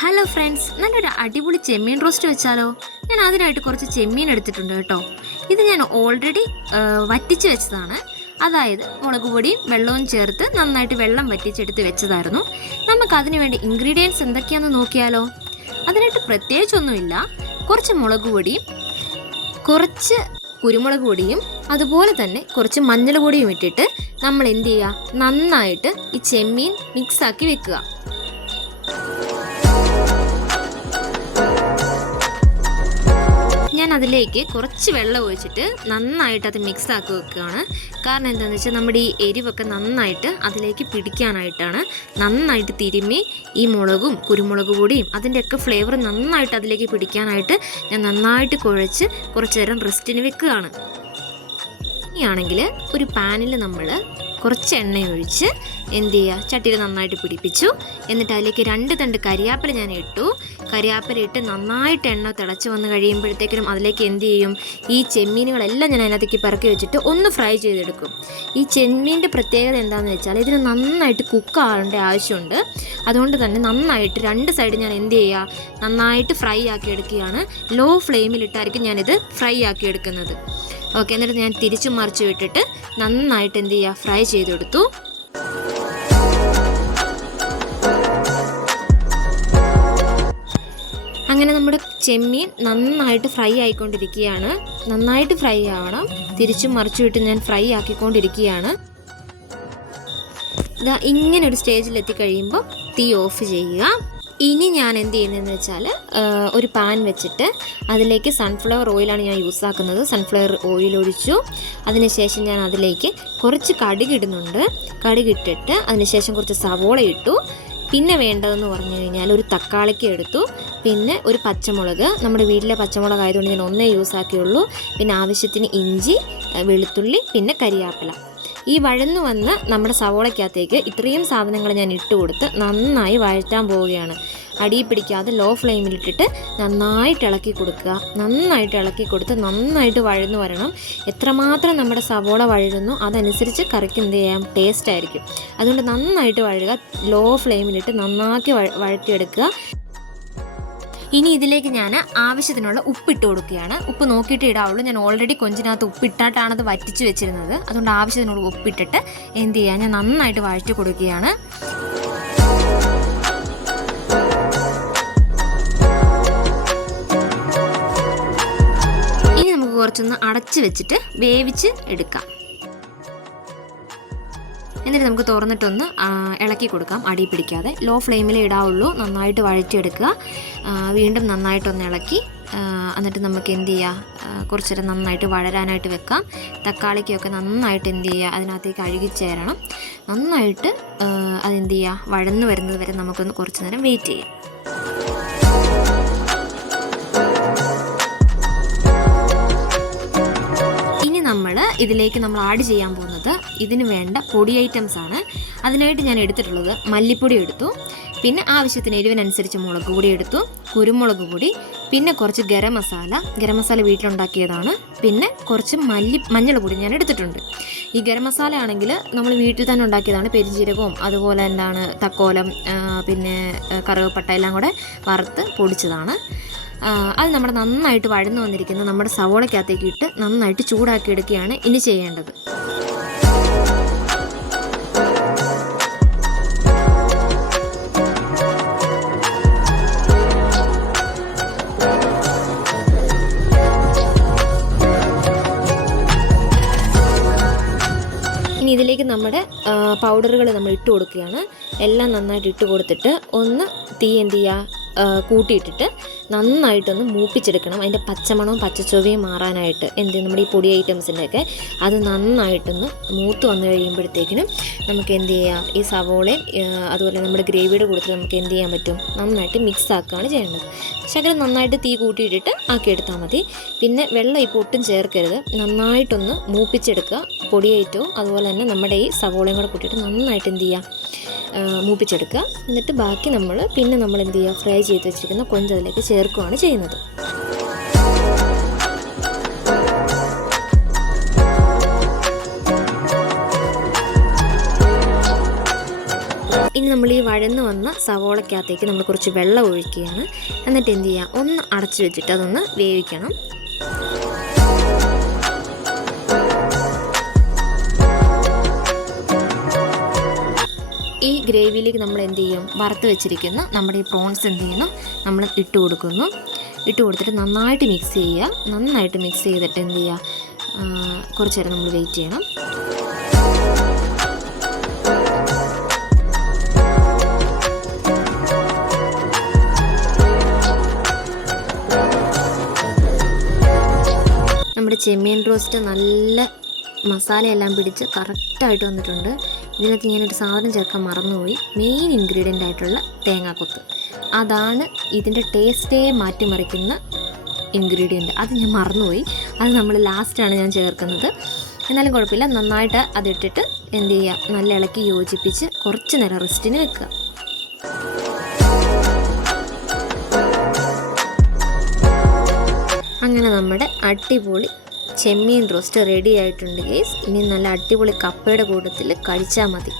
Hello friends, നല്ലൊരു അടിപൊളി ചെമ്മീൻ roast വെച്ചാലോ? ഞാൻ അതിനായിട്ട് കുറച്ച് ചെമ്മീൻ എടുത്തിട്ടുണ്ട് കേട്ടോ. ഇത് ഞാൻ ഓൾറെഡി വറ്റിച്ച് വെച്ചതാണ്. അതായത് മുളക് പൊടിയും വെള്ളവും ചേർത്ത് നന്നായിട്ട് വെള്ളം വറ്റിച്ചെടുത്ത് വെച്ചതായിരുന്നു. നമുക്ക് അതിന് വേണ്ടി ഇൻഗ്രീഡിയൻസ് എന്തൊക്കെയാണെന്ന് നോക്കിയാലോ? അതിനായിട്ട് പ്രത്യേകിച്ചൊന്നുമില്ല. കുറച്ച് മുളക് പൊടിയും കുറച്ച് കുരുമുളക് പൊടിയും അതുപോലെ തന്നെ കുറച്ച് മഞ്ഞൾ പൊടിയും ഇട്ടിട്ട് നമ്മൾ എന്ത് ചെയ്യുക, നന്നായിട്ട് ഈ ചെമ്മീൻ മിക്സാക്കി വെക്കുക. ഞാൻ അതിലേക്ക് കുറച്ച് വെള്ളം ഒഴിച്ചിട്ട് നന്നായിട്ട് അത് മിക്സ് ആക്കി വെക്കുകയാണ്. കാരണം എന്താണെന്ന് വെച്ചാൽ നമ്മുടെ ഈ എരിവൊക്കെ നന്നായിട്ട് അതിലേക്ക് പിടിക്കാനായിട്ടാണ്. നന്നായിട്ട് തിരുമ്മി ഈ മുളകും കുരുമുളക് പൊടിയും അതിൻ്റെയൊക്കെ ഫ്ലേവർ നന്നായിട്ട് അതിലേക്ക് പിടിക്കാനായിട്ട് ഞാൻ നന്നായിട്ട് കുഴച്ച് കുറച്ച് നേരം റെസ്റ്റിന് വെക്കുകയാണ്. ഇനിയാണെങ്കിൽ ഒരു പാനിൽ നമ്മൾ കുറച്ച് എണ്ണ ഒഴിച്ച് എന്ത് ചെയ്യുക, ചട്ടിയിൽ നന്നായിട്ട് പിടിപ്പിച്ചു. എന്നിട്ട് അതിലേക്ക് 2 തണ്ട് കരിയാപ്പില ഞാൻ ഇട്ടു. കരിയാപ്പില ഇട്ട് നന്നായിട്ട് എണ്ണ തിളച്ച് വന്ന് കഴിയുമ്പോഴത്തേക്കിനും അതിലേക്ക് എന്ത് ചെയ്യും, ഈ ചെമ്മീനുകളെല്ലാം ഞാൻ അതിനകത്തേക്ക് പിറക്കി വെച്ചിട്ട് ഒന്ന് ഫ്രൈ ചെയ്തെടുക്കും. ഈ ചെമ്മീൻ്റെ പ്രത്യേകത എന്താണെന്ന് വെച്ചാൽ ഇതിന് നന്നായിട്ട് കുക്കാകേണ്ട ആവശ്യമുണ്ട്. അതുകൊണ്ട് തന്നെ നന്നായിട്ട് 2 സൈഡ് ഞാൻ എന്ത് ചെയ്യുക, നന്നായിട്ട് ഫ്രൈ ആക്കി എടുക്കുകയാണ്. ലോ ഫ്ലെയിമിലിട്ടായിരിക്കും ഞാനിത് ഫ്രൈ ആക്കി എടുക്കുന്നത്. ഓക്കെ, എന്നിട്ട് ഞാൻ തിരിച്ചു മറിച്ച് വിട്ടിട്ട് നന്നായിട്ട് എന്ത് ചെയ്യുക, ഫ്രൈ ചെയ്തെടുത്തു. അങ്ങനെ നമ്മുടെ ചെമ്മീൻ നന്നായിട്ട് ഫ്രൈ ആയിക്കൊണ്ടിരിക്കുകയാണ്. നന്നായിട്ട് ഫ്രൈ ആവണം. തിരിച്ചും മറിച്ചു വിട്ട് ഞാൻ ഫ്രൈ ആക്കിക്കൊണ്ടിരിക്കുകയാണ്. ഇതാ ഇങ്ങനെ ഒരു സ്റ്റേജിൽ എത്തിക്കഴിയുമ്പോൾ തീ ഓഫ് ചെയ്യുക. ഇനി ഞാൻ എന്ത് ചെയ്യുന്നതെന്ന് വെച്ചാൽ ഒരു പാൻ വെച്ചിട്ട് അതിലേക്ക് സൺഫ്ലവർ ഓയിലാണ് ഞാൻ യൂസ് ആക്കുന്നത്. സൺഫ്ലവർ ഓയിൽ ഒഴിച്ചു. അതിനുശേഷം ഞാൻ അതിലേക്ക് കുറച്ച് കടുക് ഇടുന്നുണ്ട്. കടുകിട്ടിട്ട് അതിനുശേഷം കുറച്ച് സവോള ഇട്ടു. പിന്നെ വേണ്ടതെന്ന് പറഞ്ഞു കഴിഞ്ഞാൽ ഒരു തക്കാളിക്ക് എടുത്തു. പിന്നെ ഒരു പച്ചമുളക്, നമ്മുടെ വീട്ടിലെ പച്ചമുളക് ആയതുകൊണ്ട് ഞാൻ ഒന്നേ യൂസ് ആക്കിയുള്ളൂ. പിന്നെ ആവശ്യത്തിന് ഇഞ്ചി, വെളുത്തുള്ളി, പിന്നെ കരിയാപ്പില. ഈ വഴന്നു വന്ന് നമ്മുടെ സവോളയ്ക്കകത്തേക്ക് ഇത്രയും സാധനങ്ങൾ ഞാൻ ഇട്ട് കൊടുത്ത് നന്നായി വഴറ്റാൻ പോവുകയാണ്. അടിയിൽ പിടിക്കാതെ ലോ ഫ്ലെയിമിലിട്ടിട്ട് നന്നായിട്ട് ഇളക്കി കൊടുക്കുക. നന്നായിട്ട് ഇളക്കി കൊടുത്ത് നന്നായിട്ട് വഴന്നു വരണം. എത്രമാത്രം നമ്മുടെ സവോള വഴരുന്നു അതനുസരിച്ച് കറിക്ക് എന്ത് ചെയ്യാം, ടേസ്റ്റ് ആയിരിക്കും. അതുകൊണ്ട് നന്നായിട്ട് വഴഴുക. ലോ ഫ്ലെയിമിലിട്ട് നന്നാക്കി വഴറ്റിയെടുക്കുക. ഇനി ഇതിലേക്ക് ഞാൻ ആവശ്യത്തിനുള്ള ഉപ്പിട്ട് കൊടുക്കുകയാണ്. ഉപ്പ് നോക്കിയിട്ട് ഇടാവുള്ളൂ. ഞാൻ ഓൾറെഡി കൊഞ്ചിനകത്ത് ഉപ്പിട്ടാട്ടാണത് വറ്റിച്ച് വെച്ചിരുന്നത്. അതുകൊണ്ട് ആവശ്യത്തിനുള്ള ഉപ്പിട്ടിട്ട് എന്ത് ചെയ്യുക, ഞാൻ നന്നായിട്ട് വഴറ്റി കൊടുക്കുകയാണ്. ഇനി നമുക്ക് കുറച്ചൊന്ന് അടച്ച് വെച്ചിട്ട് വേവിച്ച് എടുക്കാം. എന്നിട്ട് നമുക്ക് തുറന്നിട്ടൊന്ന് ഇളക്കി കൊടുക്കാം, അടി പിടിക്കാതെ. ലോ ഫ്ലെയിമിൽ ഇടാവുള്ളൂ. നന്നായിട്ട് വഴറ്റിയെടുക്കുക. വീണ്ടും നന്നായിട്ടൊന്ന് ഇളക്കി എന്നിട്ട് നമുക്ക് എന്ത് ചെയ്യുക, കുറച്ച് നേരം നന്നായിട്ട് വഴരാനായിട്ട് വെക്കാം. തക്കാളിക്കൊക്കെ നന്നായിട്ട് എന്ത് ചെയ്യുക, അതിനകത്തേക്ക് അഴുകിച്ചേരണം. നന്നായിട്ട് അതെന്ത് ചെയ്യുക, വഴന്നു വരുന്നത് വരെ നമുക്കൊന്ന് കുറച്ച് നേരം വെയിറ്റ് ചെയ്യാം. ഇതിലേക്ക് നമ്മൾ ആഡ് ചെയ്യാൻ പോകുന്നത് ഇതിന് വേണ്ട പൊടി ഐറ്റംസ് ആണ്. അതിനായിട്ട് ഞാൻ എടുത്തിട്ടുള്ളത് മല്ലിപ്പൊടി എടുത്തു. പിന്നെ ആവശ്യത്തിന് എരിവിനനുസരിച്ച് മുളക് പൊടി എടുത്തു, കുരുമുളക് പൊടി, പിന്നെ കുറച്ച് ഗരം മസാല വീട്ടിലുണ്ടാക്കിയതാണ്. പിന്നെ കുറച്ച് മഞ്ഞൾ പൊടി ഞാൻ എടുത്തിട്ടുണ്ട്. ഈ ഗരം മസാല ആണെങ്കിൽ നമ്മൾ വീട്ടിൽ തന്നെ ഉണ്ടാക്കിയതാണ്. പെരുംജീരകവും അതുപോലെ എന്താണ് തക്കോലം, പിന്നെ കറുവപ്പട്ട എല്ലാം കൂടെ വറുത്ത് പൊടിച്ചതാണ്. അത് നമ്മുടെ നന്നായിട്ട് വഴന്നു വന്നിരിക്കുന്ന നമ്മുടെ സവോളയ്ക്കകത്തേക്ക് ഇട്ട് നന്നായിട്ട് ചൂടാക്കി എടുക്കുകയാണ് ഇനി ചെയ്യേണ്ടത്. ഇനി ഇതിലേക്ക് നമ്മുടെ പൗഡറുകൾ നമ്മൾ ഇട്ട് കൊടുക്കുകയാണ്. എല്ലാം നന്നായിട്ട് ഇട്ട് കൊടുത്തിട്ട് ഒന്ന് തീ എന്ത് ചെയ്യുക, കൂട്ടിയിട്ടിട്ട് നന്നായിട്ടൊന്ന് മൂപ്പിച്ചെടുക്കണം. അതിൻ്റെ പച്ചമണവും പച്ചച്ചൊവയും മാറാനായിട്ട് നമ്മുടെ ഈ പൊടി ഐറ്റംസിൻ്റെയൊക്കെ അത് നന്നായിട്ടൊന്ന് മൂത്ത് വന്നു കഴിയുമ്പോഴത്തേക്കിനും നമുക്ക് എന്ത് ചെയ്യാം, ഈ സവോളയും അതുപോലെ നമ്മുടെ ഗ്രേവിയുടെ കൂട്ടത്തിൽ നമുക്ക് എന്ത് ചെയ്യാൻ പറ്റും, നന്നായിട്ട് മിക്സ് ആക്കുകയാണ് ചെയ്യേണ്ടത്. ശകലം നന്നായിട്ട് തീ കൂട്ടിയിട്ടിട്ട് ആക്കിയെടുത്താൽ മതി. പിന്നെ വെള്ളം ഇപ്പോൾ ഒട്ടും ചേർക്കരുത്. നന്നായിട്ടൊന്ന് മൂപ്പിച്ചെടുക്കുക. പൊടി ഐറ്റവും അതുപോലെ തന്നെ നമ്മുടെ ഈ സവോളയും കൂടെ കൂട്ടിയിട്ട് നന്നായിട്ട് എന്ത് ചെയ്യുക, മൂപ്പിച്ചെടുക്കുക. എന്നിട്ട് ബാക്കി നമ്മൾ എന്ത് ചെയ്യുക, ഫ്രൈ ചെയ്ത് വെച്ചിരിക്കുന്ന കൊഞ്ച് അതിലേക്ക് ചേർക്കുകയാണ് ചെയ്യുന്നത്. ഇനി നമ്മൾ ഈ വഴന്ന് വന്ന സവോളക്കകത്തേക്ക് നമ്മൾ കുറച്ച് വെള്ളം ഒഴിക്കുകയാണ്. എന്നിട്ട് എന്ത് ചെയ്യുക, ഒന്ന് അടച്ചു വെച്ചിട്ട് അതൊന്ന് വേവിക്കണം. ഈ ഗ്രേവിയിലേക്ക് നമ്മൾ എന്ത് ചെയ്യും, വറുത്ത് വെച്ചിരിക്കുന്ന നമ്മുടെ ഈ പ്രോൺസ് എന്ത് ചെയ്യുന്നു, നമ്മൾ ഇട്ട് കൊടുക്കുന്നു. ഇട്ട് കൊടുത്തിട്ട് നന്നായിട്ട് മിക്സ് ചെയ്യുക. നന്നായിട്ട് മിക്സ് ചെയ്തിട്ട് എന്ത് ചെയ്യുക, കുറച്ച് നേരം നമ്മൾ വെയിറ്റ് ചെയ്യണം. നമ്മുടെ ചെമ്മീൻ റോസ്റ്റ് നല്ല മസാലയെല്ലാം പിടിച്ച് കറക്റ്റായിട്ട് വന്നിട്ടുണ്ട്. ഇതിനകത്ത് ഞാനൊരു സാധനം ചേർക്കാൻ മറന്നുപോയി. മെയിൻ ഇൻഗ്രീഡിയൻ്റ് ആയിട്ടുള്ള തേങ്ങാക്കൊത്ത്, അതാണ് ഇതിൻ്റെ ടേസ്റ്റേ മാറ്റിമറിക്കുന്ന ഇൻഗ്രീഡിയൻറ്റ്. അത് ഞാൻ മറന്നുപോയി. അത് നമ്മൾ ലാസ്റ്റാണ് ഞാൻ ചേർക്കുന്നത്. എന്നാലും കുഴപ്പമില്ല, നന്നായിട്ട് അതിട്ടിട്ട് എന്ത് ചെയ്യുക, നല്ല ഇളക്കി യോജിപ്പിച്ച് കുറച്ച് നേരം റെസ്റ്റിന് വെക്കുക. അങ്ങനെ നമ്മുടെ അടിപൊളി ചെമ്മീൻ റോസ്റ്റ് റെഡി ആയിട്ടുണ്ട് ഗൈസ്. ഇനി നല്ല അടിപൊളി കപ്പയുടെ കൂട്ടത്തിൽ കഴിച്ചാൽ മതി.